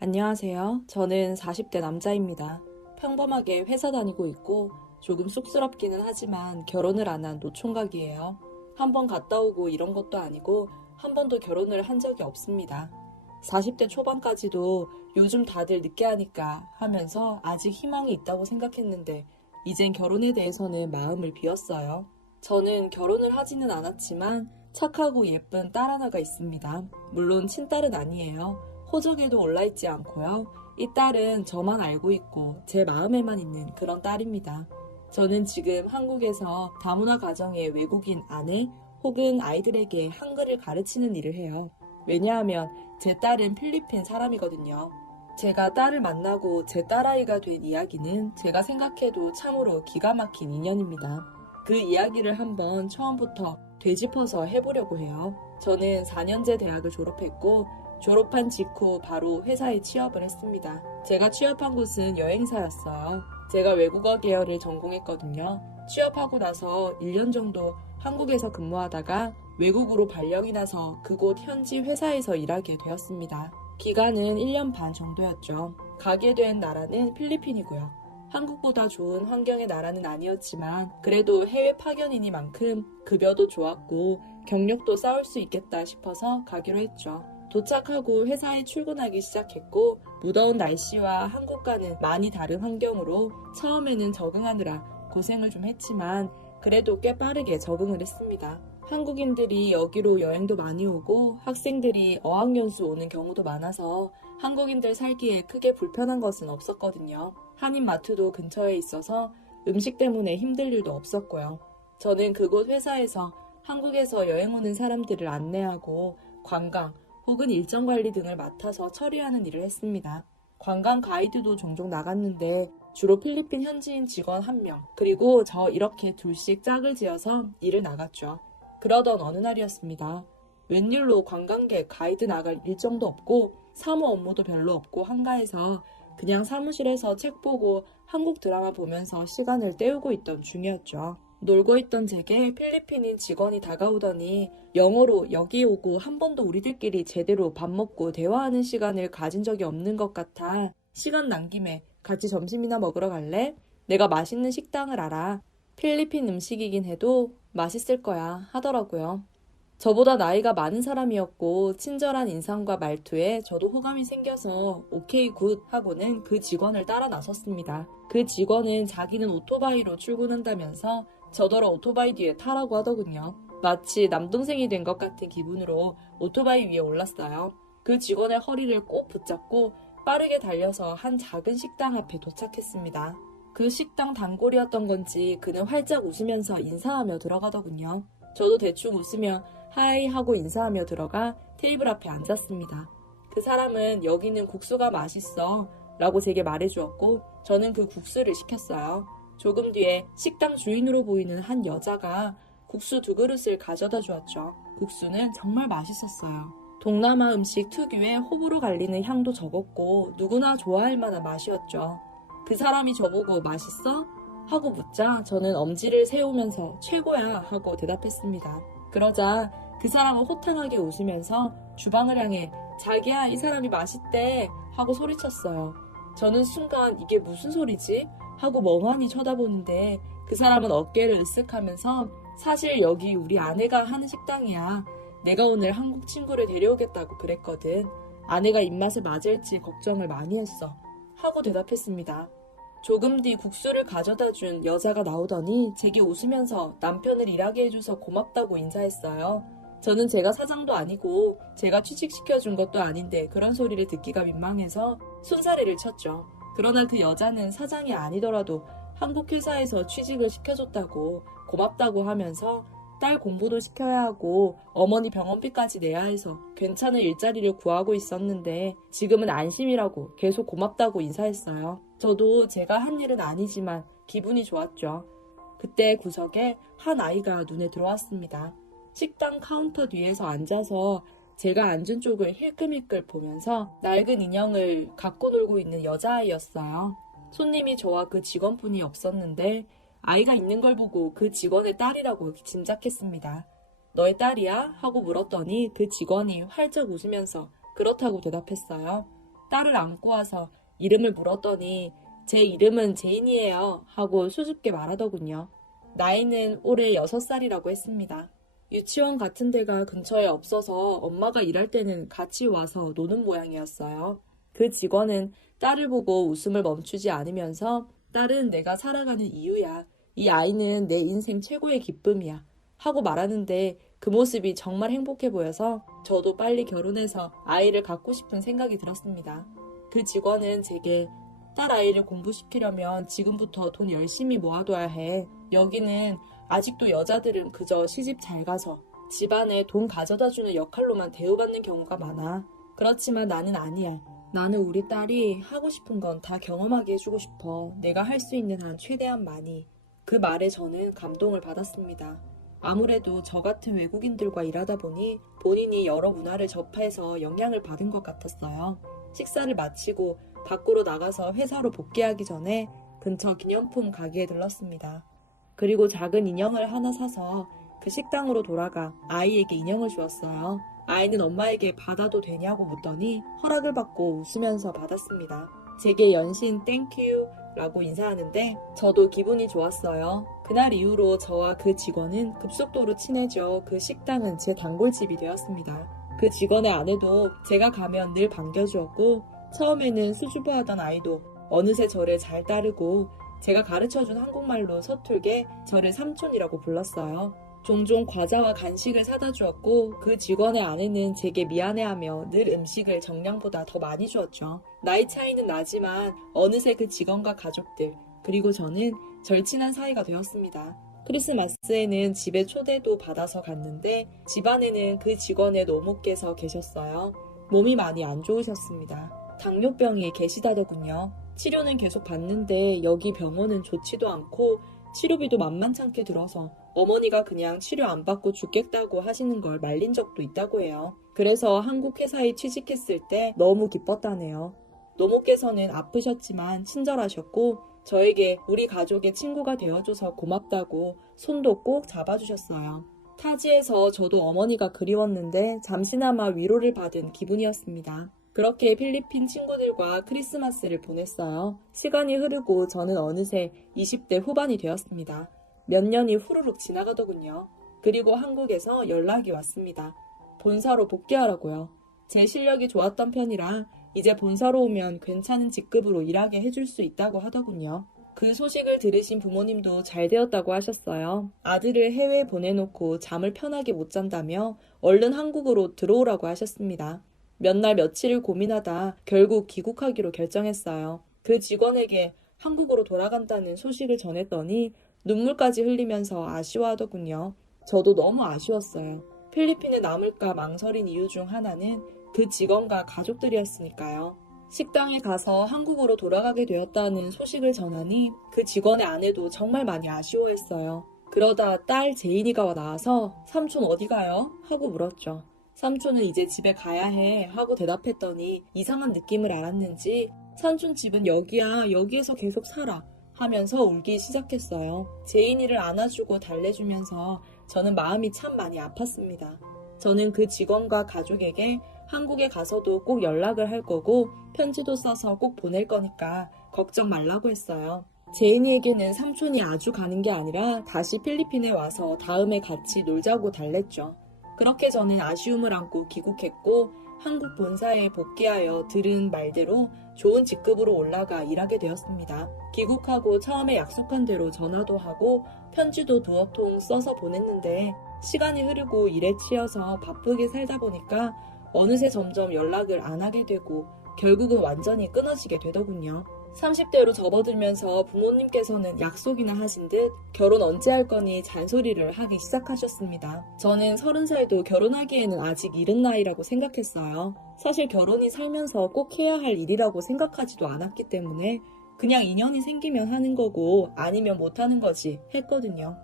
안녕하세요. 저는 40대 남자입니다. 평범하게 회사 다니고 있고 조금 쑥스럽기는 하지만 결혼을 안 한 노총각이에요. 한 번 갔다 오고 이런 것도 아니고 한 번도 결혼을 한 적이 없습니다. 40대 초반까지도 요즘 다들 늦게 하니까 하면서 아직 희망이 있다고 생각했는데 이젠 결혼에 대해서는 마음을 비웠어요. 저는 결혼을 하지는 않았지만 착하고 예쁜 딸 하나가 있습니다. 물론 친딸은 아니에요. 호적에도 올라있지 않고요. 이 딸은 저만 알고 있고 제 마음에만 있는 그런 딸입니다. 저는 지금 한국에서 다문화 가정의 외국인 아내 혹은 아이들에게 한글을 가르치는 일을 해요. 왜냐하면 제 딸은 필리핀 사람이거든요. 제가 딸을 만나고 제 딸아이가 된 이야기는 제가 생각해도 참으로 기가 막힌 인연입니다. 그 이야기를 한번 처음부터 되짚어서 해보려고 해요. 저는 4년제 대학을 졸업했고 졸업한 직후 바로 회사에 취업을 했습니다. 제가 취업한 곳은 여행사였어요. 제가 외국어 계열을 전공했거든요. 취업하고 나서 1년 정도 한국에서 근무하다가 외국으로 발령이 나서 그곳 현지 회사에서 일하게 되었습니다. 기간은 1년 반 정도였죠. 가게 된 나라는 필리핀이고요. 한국보다 좋은 환경의 나라는 아니었지만 그래도 해외 파견이니만큼 급여도 좋았고 경력도 쌓을 수 있겠다 싶어서 가기로 했죠. 도착하고 회사에 출근하기 시작했고 무더운 날씨와 한국과는 많이 다른 환경으로 처음에는 적응하느라 고생을 좀 했지만 그래도 꽤 빠르게 적응을 했습니다. 한국인들이 여기로 여행도 많이 오고 학생들이 어학연수 오는 경우도 많아서 한국인들 살기에 크게 불편한 것은 없었거든요. 한인마트도 근처에 있어서 음식 때문에 힘들 일도 없었고요. 저는 그곳 회사에서 한국에서 여행 오는 사람들을 안내하고 관광 혹은 일정 관리 등을 맡아서 처리하는 일을 했습니다. 관광 가이드도 종종 나갔는데 주로 필리핀 현지인 직원 1명 그리고 저 이렇게 둘씩 짝을 지어서 일을 나갔죠. 그러던 어느 날이었습니다. 웬일로 관광객 가이드 나갈 일정도 없고 사무 업무도 별로 없고 한가해서 그냥 사무실에서 책 보고 한국 드라마 보면서 시간을 때우고 있던 중이었죠. 놀고 있던 제게 필리핀인 직원이 다가오더니 영어로 여기 오고 한 번도 우리들끼리 제대로 밥 먹고 대화하는 시간을 가진 적이 없는 것 같아 시간 난 김에 같이 점심이나 먹으러 갈래? 내가 맛있는 식당을 알아. 필리핀 음식이긴 해도 맛있을 거야 하더라고요. 저보다 나이가 많은 사람이었고 친절한 인상과 말투에 저도 호감이 생겨서 오케이 굿 하고는 그 직원을 따라 나섰습니다. 그 직원은 자기는 오토바이로 출근한다면서 저더러 오토바이 뒤에 타라고 하더군요. 마치 남동생이 된 것 같은 기분으로 오토바이 위에 올랐어요. 그 직원의 허리를 꼭 붙잡고 빠르게 달려서 한 작은 식당 앞에 도착했습니다. 그 식당 단골이었던 건지 그는 활짝 웃으면서 인사하며 들어가더군요. 저도 대충 웃으며 하이 하고 인사하며 들어가 테이블 앞에 앉았습니다. 그 사람은 여기는 국수가 맛있어 라고 제게 말해주었고 저는 그 국수를 시켰어요. 조금 뒤에 식당 주인으로 보이는 한 여자가 국수 2그릇을 가져다 주었죠. 국수는 정말 맛있었어요. 동남아 음식 특유의 호불호 갈리는 향도 적었고 누구나 좋아할 만한 맛이었죠. 그 사람이 저보고 맛있어? 하고 묻자 저는 엄지를 세우면서 최고야 하고 대답했습니다. 그러자 그 사람은 호탕하게 웃으면서 주방을 향해 자기야 이 사람이 맛있대 하고 소리쳤어요. 저는 순간 이게 무슨 소리지? 하고 멍하니 쳐다보는데 그 사람은 어깨를 으쓱하면서 사실 여기 우리 아내가 하는 식당이야. 내가 오늘 한국 친구를 데려오겠다고 그랬거든. 아내가 입맛에 맞을지 걱정을 많이 했어. 하고 대답했습니다. 조금 뒤 국수를 가져다 준 여자가 나오더니 제게 웃으면서 남편을 일하게 해줘서 고맙다고 인사했어요. 저는 제가 사장도 아니고 제가 취직시켜준 것도 아닌데 그런 소리를 듣기가 민망해서 손사래를 쳤죠. 그러나 그 여자는 사장이 아니더라도 한국 회사에서 취직을 시켜줬다고 고맙다고 하면서 딸 공부도 시켜야 하고 어머니 병원비까지 내야 해서 괜찮은 일자리를 구하고 있었는데 지금은 안심이라고 계속 고맙다고 인사했어요. 저도 제가 한 일은 아니지만 기분이 좋았죠. 그때 구석에 한 아이가 눈에 들어왔습니다. 식당 카운터 뒤에서 앉아서 제가 앉은 쪽을 힐끔힐끔 보면서 낡은 인형을 갖고 놀고 있는 여자아이였어요. 손님이 저와 그 직원분이 없었는데 아이가 있는 걸 보고 그 직원의 딸이라고 짐작했습니다. 너의 딸이야? 하고 물었더니 그 직원이 활짝 웃으면서 그렇다고 대답했어요. 딸을 안고 와서 이름을 물었더니 제 이름은 제인이에요 하고 수줍게 말하더군요. 나이는 올해 6살이라고 했습니다. 유치원 같은 데가 근처에 없어서 엄마가 일할 때는 같이 와서 노는 모양이었어요. 그 직원은 딸을 보고 웃음을 멈추지 않으면서 딸은 내가 살아가는 이유야. 이 아이는 내 인생 최고의 기쁨이야. 하고 말하는데 그 모습이 정말 행복해 보여서 저도 빨리 결혼해서 아이를 갖고 싶은 생각이 들었습니다. 그 직원은 제게 딸 아이를 공부시키려면 지금부터 돈 열심히 모아둬야 해. 여기는 아직도 여자들은 그저 시집 잘 가서 집안에 돈 가져다주는 역할로만 대우받는 경우가 많아. 그렇지만 나는 아니야. 나는 우리 딸이 하고 싶은 건 다 경험하게 해주고 싶어. 내가 할 수 있는 한 최대한 많이. 그 말에 저는 감동을 받았습니다. 아무래도 저 같은 외국인들과 일하다 보니 본인이 여러 문화를 접해서 영향을 받은 것 같았어요. 식사를 마치고 밖으로 나가서 회사로 복귀하기 전에 근처 기념품 가게에 들렀습니다. 그리고 작은 인형을 하나 사서 그 식당으로 돌아가 아이에게 인형을 주었어요. 아이는 엄마에게 받아도 되냐고 묻더니 허락을 받고 웃으면서 받았습니다. 제게 연신 땡큐 라고 인사하는데 저도 기분이 좋았어요. 그날 이후로 저와 그 직원은 급속도로 친해져 그 식당은 제 단골집이 되었습니다. 그 직원의 아내도 제가 가면 늘 반겨주었고 처음에는 수줍어하던 아이도 어느새 저를 잘 따르고 제가 가르쳐준 한국말로 서툴게 저를 삼촌이라고 불렀어요. 종종 과자와 간식을 사다 주었고 그 직원의 아내는 제게 미안해하며 늘 음식을 정량보다 더 많이 주었죠. 나이 차이는 나지만 어느새 그 직원과 가족들 그리고 저는 절친한 사이가 되었습니다. 크리스마스에는 집에 초대도 받아서 갔는데 집안에는 그 직원의 노모께서 계셨어요. 몸이 많이 안 좋으셨습니다. 당뇨병이 계시다더군요. 치료는 계속 받는데 여기 병원은 좋지도 않고 치료비도 만만찮게 들어서 어머니가 그냥 치료 안 받고 죽겠다고 하시는 걸 말린 적도 있다고 해요. 그래서 한국 회사에 취직했을 때 너무 기뻤다네요. 노모께서는 아프셨지만 친절하셨고 저에게 우리 가족의 친구가 되어줘서 고맙다고 손도 꼭 잡아주셨어요. 타지에서 저도 어머니가 그리웠는데 잠시나마 위로를 받은 기분이었습니다. 그렇게 필리핀 친구들과 크리스마스를 보냈어요. 시간이 흐르고 저는 어느새 20대 후반이 되었습니다. 몇 년이 후루룩 지나가더군요. 그리고 한국에서 연락이 왔습니다. 본사로 복귀하라고요. 제 실력이 좋았던 편이라 이제 본사로 오면 괜찮은 직급으로 일하게 해줄 수 있다고 하더군요. 그 소식을 들으신 부모님도 잘 되었다고 하셨어요. 아들을 해외에 보내놓고 잠을 편하게 못 잔다며 얼른 한국으로 들어오라고 하셨습니다. 몇 날 며칠을 고민하다 결국 귀국하기로 결정했어요. 그 직원에게 한국으로 돌아간다는 소식을 전했더니 눈물까지 흘리면서 아쉬워하더군요. 저도 너무 아쉬웠어요. 필리핀에 남을까 망설인 이유 중 하나는 그 직원과 가족들이었으니까요. 식당에 가서 한국으로 돌아가게 되었다는 소식을 전하니 그 직원의 아내도 정말 많이 아쉬워했어요. 그러다 딸 제인이가 나와서 삼촌 어디 가요? 하고 물었죠. 삼촌은 이제 집에 가야 해 하고 대답했더니 이상한 느낌을 알았는지 삼촌 집은 여기야 여기에서 계속 살아 하면서 울기 시작했어요. 제인이를 안아주고 달래주면서 저는 마음이 참 많이 아팠습니다. 저는 그 직원과 가족에게 한국에 가서도 꼭 연락을 할 거고 편지도 써서 꼭 보낼 거니까 걱정 말라고 했어요. 제인이에게는 삼촌이 아주 가는 게 아니라 다시 필리핀에 와서 다음에 같이 놀자고 달랬죠. 그렇게 저는 아쉬움을 안고 귀국했고 한국 본사에 복귀하여 들은 말대로 좋은 직급으로 올라가 일하게 되었습니다. 귀국하고 처음에 약속한 대로 전화도 하고 편지도 두어 통 써서 보냈는데 시간이 흐르고 일에 치여서 바쁘게 살다 보니까 어느새 점점 연락을 안 하게 되고 결국은 완전히 끊어지게 되더군요. 30대로 접어들면서 부모님께서는 약속이나 하신 듯 결혼 언제 할 거니 잔소리를 하기 시작하셨습니다. 저는 30살도 결혼하기에는 아직 이른 나이라고 생각했어요. 사실 결혼이 살면서 꼭 해야 할 일이라고 생각하지도 않았기 때문에 그냥 인연이 생기면 하는 거고 아니면 못 하는 거지 했거든요.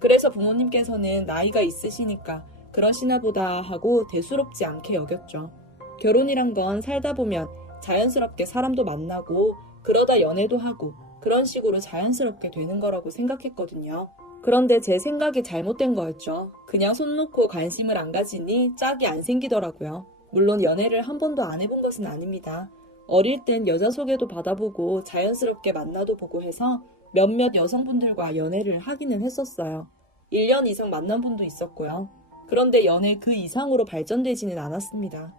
그래서 부모님께서는 나이가 있으시니까 그러시나 보다 하고 대수롭지 않게 여겼죠. 결혼이란 건 살다 보면 자연스럽게 사람도 만나고 그러다 연애도 하고 그런 식으로 자연스럽게 되는 거라고 생각했거든요. 그런데 제 생각이 잘못된 거였죠. 그냥 손 놓고 관심을 안 가지니 짝이 안 생기더라고요. 물론 연애를 한 번도 안 해본 것은 아닙니다. 어릴 땐 여자 소개도 받아보고 자연스럽게 만나도 보고 해서 몇몇 여성분들과 연애를 하기는 했었어요. 1년 이상 만난 분도 있었고요. 그런데 연애 그 이상으로 발전되지는 않았습니다.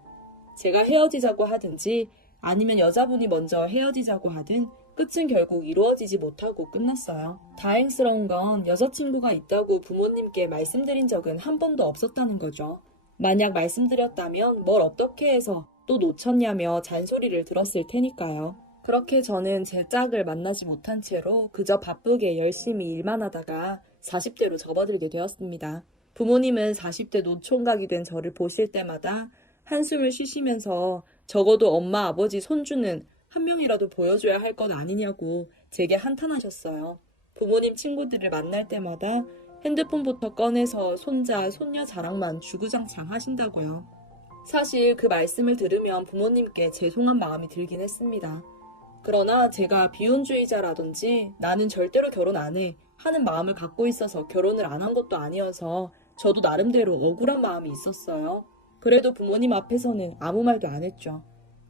제가 헤어지자고 하든지 아니면 여자분이 먼저 헤어지자고 하든 끝은 결국 이루어지지 못하고 끝났어요. 다행스러운 건 여자친구가 있다고 부모님께 말씀드린 적은 한 번도 없었다는 거죠. 만약 말씀드렸다면 뭘 어떻게 해서 또 놓쳤냐며 잔소리를 들었을 테니까요. 그렇게 저는 제 짝을 만나지 못한 채로 그저 바쁘게 열심히 일만 하다가 40대로 접어들게 되었습니다. 부모님은 40대 노총각이 된 저를 보실 때마다 한숨을 쉬시면서 적어도 엄마, 아버지, 손주는 한 명이라도 보여줘야 할 것 아니냐고 제게 한탄하셨어요. 부모님 친구들을 만날 때마다 핸드폰부터 꺼내서 손자, 손녀 자랑만 주구장창 하신다고요. 사실 그 말씀을 들으면 부모님께 죄송한 마음이 들긴 했습니다. 그러나 제가 비혼주의자라든지 나는 절대로 결혼 안 해 하는 마음을 갖고 있어서 결혼을 안 한 것도 아니어서 저도 나름대로 억울한 마음이 있었어요. 그래도 부모님 앞에서는 아무 말도 안 했죠.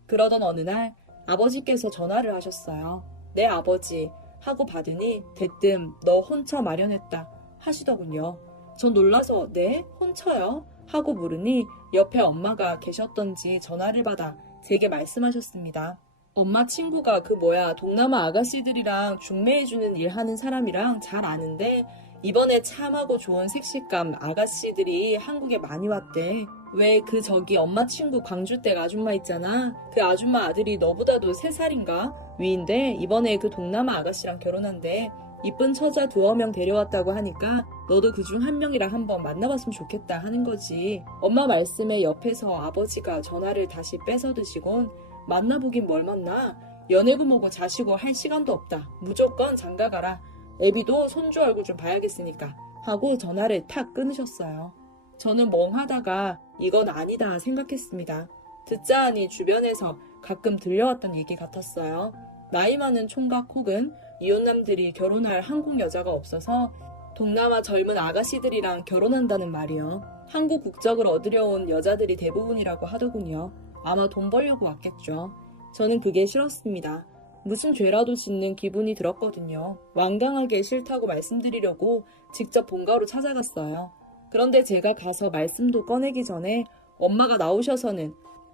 그러던 어느 날 아버지께서 전화를 하셨어요. 네 아버지 하고 받으니 대뜸 너 혼처 마련했다 하시더군요. 전 놀라서 네? 혼처요? 하고 물으니 옆에 엄마가 계셨던지 전화를 받아 제게 말씀하셨습니다. 엄마 친구가 동남아 아가씨들이랑 중매해주는 일 하는 사람이랑 잘 아는데 이번에 참하고 좋은 색식감 아가씨들이 한국에 많이 왔대. 왜 엄마 친구 광주댁 아줌마 있잖아. 그 아줌마 아들이 너보다도 3살인가 위인데 이번에 그 동남아 아가씨랑 결혼한대. 이쁜 처자 2명 데려왔다고 하니까 너도 그중 한 명이랑 한번 만나봤으면 좋겠다 하는 거지. 엄마 말씀에 옆에서 아버지가 전화를 다시 뺏어 드시곤 만나보긴 뭘 만나. 연애부모고 자시고 할 시간도 없다. 무조건 장가가라. 애비도 손주 얼굴 좀 봐야겠으니까 하고 전화를 탁 끊으셨어요. 저는 멍하다가 이건 아니다 생각했습니다. 듣자 하니 주변에서 가끔 들려왔던 얘기 같았어요. 나이 많은 총각 혹은 이혼남들이 결혼할 한국 여자가 없어서 동남아 젊은 아가씨들이랑 결혼한다는 말이요. 한국 국적을 얻으려 온 여자들이 대부분이라고 하더군요. 아마 돈 벌려고 왔겠죠. 저는 그게 싫었습니다. 무슨 죄라도 짓는 기분이 들었거든요. 완강하게 싫다고 말씀드리려고 직접 본가로 찾아갔어요. 그런데 제가 가서 말씀도 꺼내기 전에 엄마가 나오셔서는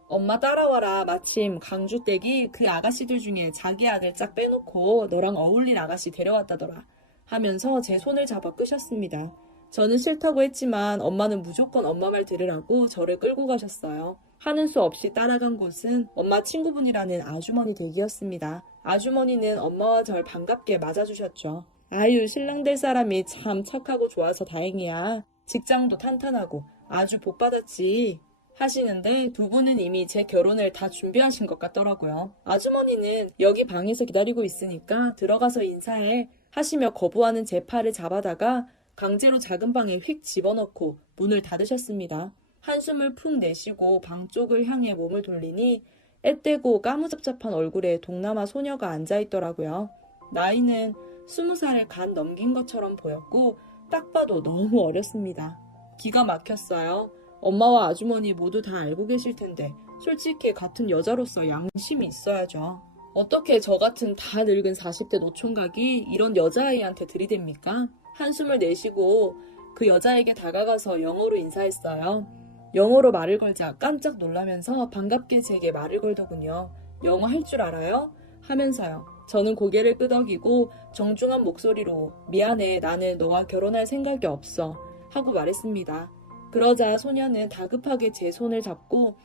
엄마 따라와라. 마침 강주댁이 그 아가씨들 중에 자기 아들 짝 빼놓고 너랑 어울릴 아가씨 데려왔다더라 하면서 제 손을 잡아 끄셨습니다. 저는 싫다고 했지만 엄마는 무조건 엄마 말 들으라고 저를 끌고 가셨어요. 하는 수 없이 따라간 곳은 엄마 친구분이라는 아주머니 댁이었습니다. 아주머니는 엄마와 절 반갑게 맞아주셨죠. 아유, 신랑 될 사람이 참 착하고 좋아서 다행이야. 직장도 탄탄하고 아주 복받았지 하시는데 두 분은 이미 제 결혼을 다 준비하신 것 같더라고요. 아주머니는 여기 방에서 기다리고 있으니까 들어가서 인사해 하시며 거부하는 제 팔을 잡아다가 강제로 작은 방에 휙 집어넣고 문을 닫으셨습니다. 한숨을 푹 내쉬고 방 쪽을 향해 몸을 돌리니 앳되고 까무잡잡한 얼굴에 동남아 소녀가 앉아있더라고요. 나이는 20살을 간 넘긴 것처럼 보였고 딱 봐도 너무 어렸습니다. 기가 막혔어요. 엄마와 아주머니 모두 다 알고 계실 텐데 솔직히 같은 여자로서 양심이 있어야죠. 어떻게 저 같은 다 늙은 40대 노총각이 이런 여자아이한테 들이댑니까? 한숨을 내쉬고 그 여자에게 다가가서 영어로 인사했어요. 영어로 말을 걸자 깜짝 놀라면서 반갑게 제게 말을 걸더군요. 영어 할 줄 알아요? 하면서요. 저는 고개를 끄덕이고 정중한 목소리로 미안해, 나는 너와 결혼할 생각이 없어 하고 말했습니다. 그러자 소녀는 다급하게 제 손을 잡고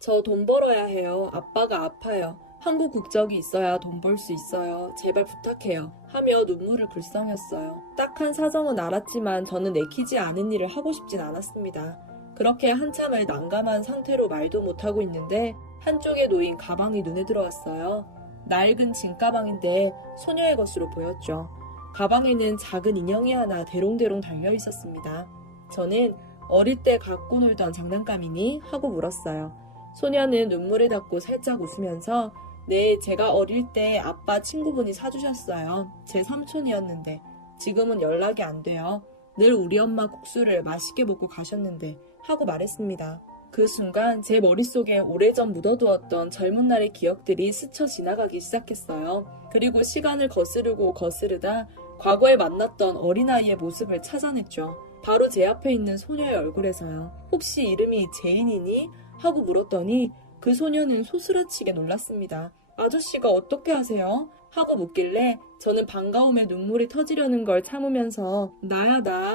저 돈 벌어야 해요. 아빠가 아파요. 한국 국적이 있어야 돈 벌 수 있어요. 제발 부탁해요. 하며 눈물을 글썽였어요. 딱한 사정은 알았지만 저는 내키지 않은 일을 하고 싶진 않았습니다. 그렇게 한참을 난감한 상태로 말도 못하고 있는데 한쪽에 놓인 가방이 눈에 들어왔어요. 낡은 진가방인데 소녀의 것으로 보였죠. 가방에는 작은 인형이 하나 대롱대롱 달려 있었습니다. 저는 어릴 때 갖고 놀던 장난감이니? 하고 물었어요. 소녀는 눈물을 닦고 살짝 웃으면서 네, 제가 어릴 때 아빠 친구분이 사주셨어요. 제 삼촌이었는데 지금은 연락이 안 돼요. 늘 우리 엄마 국수를 맛있게 먹고 가셨는데 하고 말했습니다. 그 순간 제 머릿속에 오래전 묻어두었던 젊은 날의 기억들이 스쳐 지나가기 시작했어요. 그리고 시간을 거스르고 거스르다 과거에 만났던 어린아이의 모습을 찾아냈죠. 바로 제 앞에 있는 소녀의 얼굴에서요. 혹시 이름이 제인이니? 하고 물었더니 그 소녀는 소스라치게 놀랐습니다. 아저씨가 어떻게 하세요? 하고 묻길래 저는 반가움에 눈물이 터지려는 걸 참으면서 나야 나,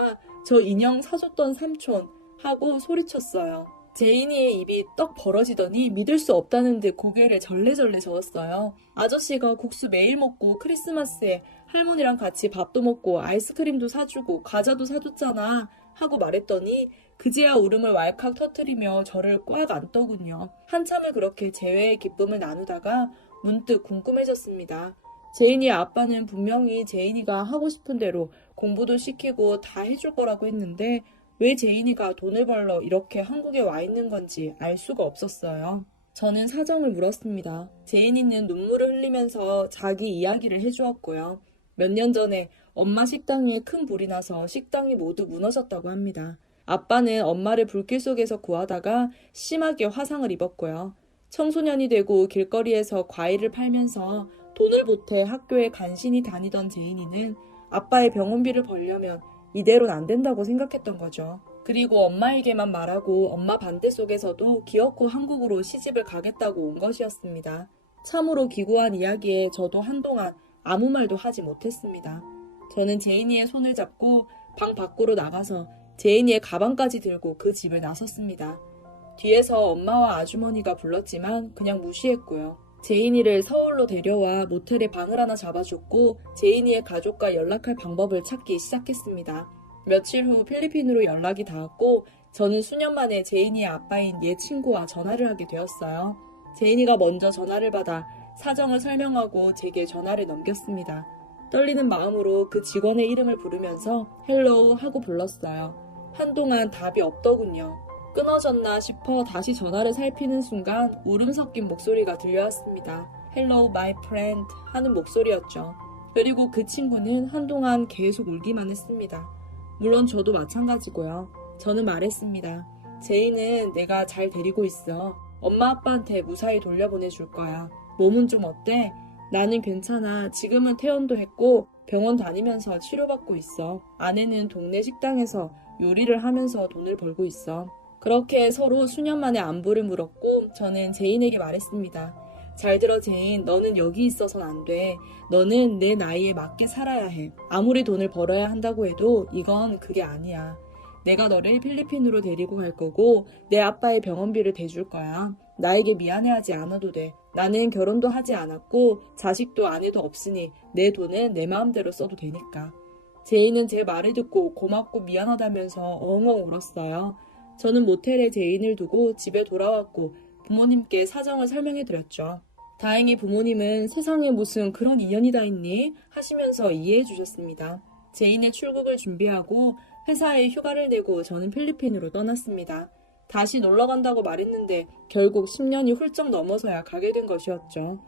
저 인형 사줬던 삼촌 하고 소리쳤어요. 제인이의 입이 떡 벌어지더니 믿을 수 없다는 듯 고개를 절레절레 저었어요. 아저씨가 국수 매일 먹고 크리스마스에 할머니랑 같이 밥도 먹고 아이스크림도 사주고 과자도 사줬잖아 하고 말했더니 그제야 울음을 왈칵 터뜨리며 저를 꽉 안더군요. 한참을 그렇게 재회의 기쁨을 나누다가 문득 궁금해졌습니다. 제인이의 아빠는 분명히 제인이가 하고 싶은 대로 공부도 시키고 다 해줄 거라고 했는데 왜 제인이가 돈을 벌러 이렇게 한국에 와 있는 건지 알 수가 없었어요. 저는 사정을 물었습니다. 제인이는 눈물을 흘리면서 자기 이야기를 해주었고요. 몇 년 전에 엄마 식당에 큰 불이 나서 식당이 모두 무너졌다고 합니다. 아빠는 엄마를 불길 속에서 구하다가 심하게 화상을 입었고요. 청소년이 되고 길거리에서 과일을 팔면서 돈을 보태 학교에 간신히 다니던 제인이는 아빠의 병원비를 벌려면 이대로는 안 된다고 생각했던 거죠. 그리고 엄마에게만 말하고 엄마 반대 속에서도 기어코 한국으로 시집을 가겠다고 온 것이었습니다. 참으로 기구한 이야기에 저도 한동안 아무 말도 하지 못했습니다. 저는 제인이의 손을 잡고 방 밖으로 나가서 제인이의 가방까지 들고 그 집을 나섰습니다. 뒤에서 엄마와 아주머니가 불렀지만 그냥 무시했고요. 제인이를 서울로 데려와 모텔에 방을 하나 잡아줬고 제인이의 가족과 연락할 방법을 찾기 시작했습니다. 며칠 후 필리핀으로 연락이 닿았고 저는 수년 만에 제인이의 아빠인 옛 친구와 전화를 하게 되었어요. 제인이가 먼저 전화를 받아 사정을 설명하고 제게 전화를 넘겼습니다. 떨리는 마음으로 그 직원의 이름을 부르면서 헬로우 하고 불렀어요. 한동안 답이 없더군요. 끊어졌나 싶어 다시 전화를 살피는 순간 울음 섞인 목소리가 들려왔습니다. Hello my friend 하는 목소리였죠. 그리고 그 친구는 한동안 계속 울기만 했습니다. 물론 저도 마찬가지고요. 저는 말했습니다. 제이는 내가 잘 데리고 있어. 엄마 아빠한테 무사히 돌려보내줄 거야. 몸은 좀 어때? 나는 괜찮아. 지금은 퇴원도 했고 병원 다니면서 치료받고 있어. 아내는 동네 식당에서 요리를 하면서 돈을 벌고 있어. 그렇게 서로 수년 만에 안부를 물었고 저는 제인에게 말했습니다. 잘 들어 제인, 너는 여기 있어선 안 돼. 너는 내 나이에 맞게 살아야 해. 아무리 돈을 벌어야 한다고 해도 이건 그게 아니야. 내가 너를 필리핀으로 데리고 갈 거고 내 아빠의 병원비를 대줄 거야. 나에게 미안해하지 않아도 돼. 나는 결혼도 하지 않았고 자식도 아내도 없으니 내 돈은 내 마음대로 써도 되니까. 제인은 제 말을 듣고 고맙고 미안하다면서 엉엉 울었어요. 저는 모텔에 제인을 두고 집에 돌아왔고 부모님께 사정을 설명해드렸죠. 다행히 부모님은 세상에 무슨 그런 인연이 다 있니? 하시면서 이해해 주셨습니다. 제인의 출국을 준비하고 회사에 휴가를 내고 저는 필리핀으로 떠났습니다. 다시 놀러 간다고 말했는데 결국 10년이 훌쩍 넘어서야 가게 된 것이었죠.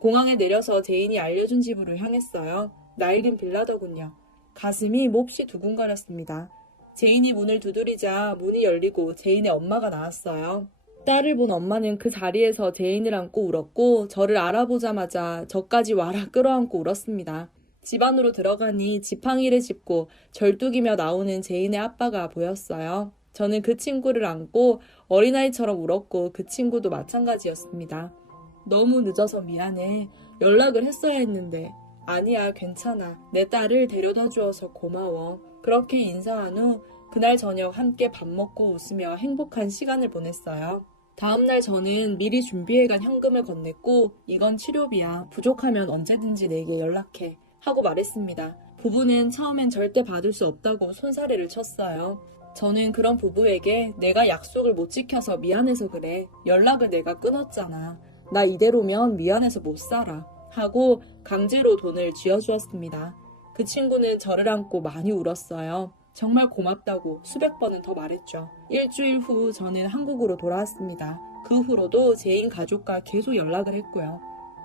공항에 내려서 제인이 알려준 집으로 향했어요. 낡은 빌라더군요. 가슴이 몹시 두근거렸습니다. 제인이 문을 두드리자 문이 열리고 제인의 엄마가 나왔어요. 딸을 본 엄마는 그 자리에서 제인을 안고 울었고 저를 알아보자마자 저까지 와라 끌어안고 울었습니다. 집 안으로 들어가니 지팡이를 짚고 절뚝이며 나오는 제인의 아빠가 보였어요. 저는 그 친구를 안고 어린아이처럼 울었고 그 친구도 마찬가지였습니다. 너무 늦어서 미안해. 연락을 했어야 했는데. 아니야, 괜찮아. 내 딸을 데려다 주어서 고마워. 그렇게 인사한 후 그날 저녁 함께 밥 먹고 웃으며 행복한 시간을 보냈어요. 다음날 저는 미리 준비해간 현금을 건넸고 이건 치료비야. 부족하면 언제든지 내게 연락해. 하고 말했습니다. 부부는 처음엔 절대 받을 수 없다고 손사래를 쳤어요. 저는 그런 부부에게 내가 약속을 못 지켜서 미안해서 그래. 연락을 내가 끊었잖아. 나 이대로면 미안해서 못 살아. 하고 강제로 돈을 쥐어주었습니다. 그 친구는 저를 안고 많이 울었어요. 정말 고맙다고 수백 번은 더 말했죠. 일주일 후 저는 한국으로 돌아왔습니다. 그 후로도 제인 가족과 계속 연락을 했고요.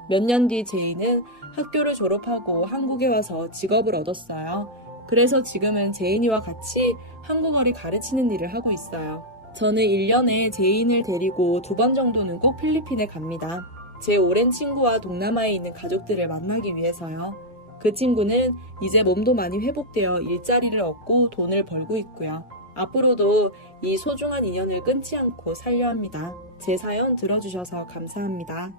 몇 년 뒤 제인은 학교를 졸업하고 한국에 와서 직업을 얻었어요. 그래서 지금은 제인이와 같이 한국어를 가르치는 일을 하고 있어요. 저는 1년에 제 애인을 데리고 2번 정도는 꼭 필리핀에 갑니다. 제 오랜 친구와 동남아에 있는 가족들을 만나기 위해서요. 그 친구는 이제 몸도 많이 회복되어 일자리를 얻고 돈을 벌고 있고요. 앞으로도 이 소중한 인연을 끊지 않고 살려 합니다. 제 사연 들어주셔서 감사합니다.